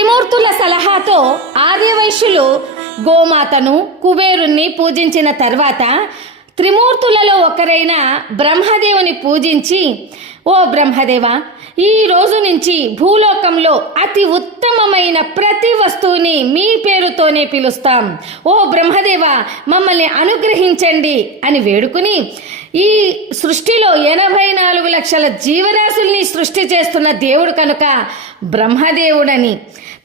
త్రిమూర్తుల సలహాతో ఆదివైశ్యులు గోమాతను కుబేరుణ్ణి పూజించిన తర్వాత త్రిమూర్తులలో ఒకరైన బ్రహ్మదేవుని పూజించి ఓ బ్రహ్మదేవ ఈ రోజు నుంచి భూలోకంలో అతి ఉత్తమమైన ప్రతి వస్తువుని మీ పేరుతోనే పిలుస్తాం. ఓ బ్రహ్మదేవ మమ్మల్ని అనుగ్రహించండి అని వేడుకుని ఈ సృష్టిలో ఎనభై నాలుగు లక్షల జీవరాశుల్ని సృష్టి చేస్తున్న దేవుడు కనుక బ్రహ్మదేవుడని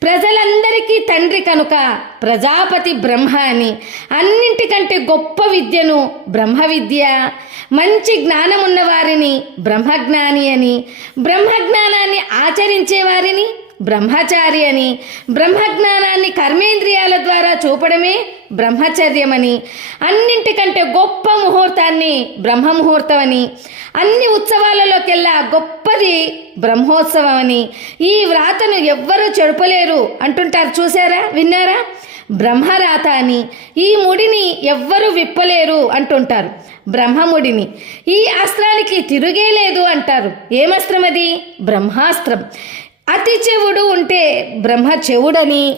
ప్రజలందరికీ తండ్రి కనుక ప్రజాపతి బ్రహ్మ అని అన్నింటికంటే గొప్ప విద్యను బ్రహ్మ విద్య మంచి జ్ఞానం ఉన్న బ్రహ్మజ్ఞాని అని. బ్రహ్మజ్ఞానాన్ని ఆచరించే వారిని బ్రహ్మచారి అని. బ్రహ్మజ్ఞానాన్ని కర్మేంద్రియాల ద్వారా చూపడమే బ్రహ్మచర్యమని. అన్నింటికంటే గొప్ప ముహూర్తాన్ని బ్రహ్మముహూర్తం అని అన్ని ఉత్సవాలలోకెల్లా గొప్పది బ్రహ్మోత్సవం అని ఈ వ్రాతను ఎవ్వరూ చెడపలేరు అంటుంటారు చూసారా విన్నారా? బ్రహ్మరాత అని. ఈ ముడిని ఎవ్వరూ విప్పలేరు అంటుంటారు. బ్రహ్మముడిని. ఈ అస్త్రానికి తిరుగే లేదు అంటారు. ఏమస్త్రం అది బ్రహ్మాస్త్రం. అతి చెవుడు ఉంటే బ్రహ్మ చెవుడని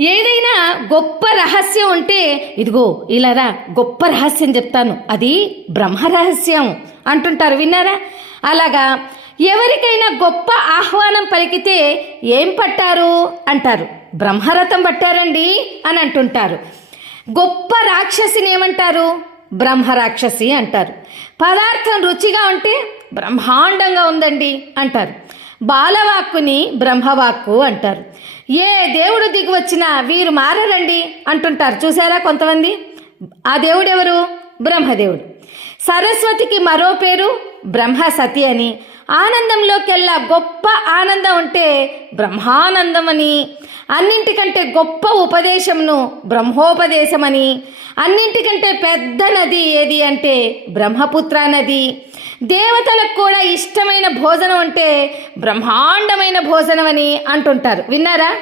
ఏదైనా గొప్ప రహస్యం ఉంటే ఇదిగో ఇలారా గొప్ప రహస్యం చెప్తాను. అది బ్రహ్మ రహస్యం అంటుంటారు. విన్నారా? అలాగా ఎవరికైనా గొప్ప ఆహ్వానం పలికితే ఏం పట్టారు? అంటారు. బ్రహ్మరథం పట్టారండి అని అంటుంటారు. గొప్ప రాక్షసిని ఏమంటారు? బ్రహ్మరాక్షసి అంటారు. పదార్థం రుచిగా ఉంటే బ్రహ్మాండంగా ఉందండి అంటారు. బాలవాక్కుని బ్రహ్మవాక్కు అంటారు. ఏ దేవుడు దిగి వచ్చినా వీరు మారరండి అంటుంటారు. చూసారా కొంతమంది? ఆ దేవుడెవరు? బ్రహ్మదేవుడు. సరస్వతికి మరో పేరు బ్రహ్మ సతి అని. ఆనందంలోకెల్లా గొప్ప ఆనందం ఉంటే బ్రహ్మానందం అని అన్నింటికంటే గొప్ప ఉపదేశంను బ్రహ్మోపదేశమని. అన్నింటికంటే పెద్ద నది ఏది అంటే బ్రహ్మపుత్ర నది. దేవతలకు కూడా ఇష్టమైన భోజనం అంటే బ్రహ్మాండమైన భోజనం అని అంటుంటారు. విన్నారా?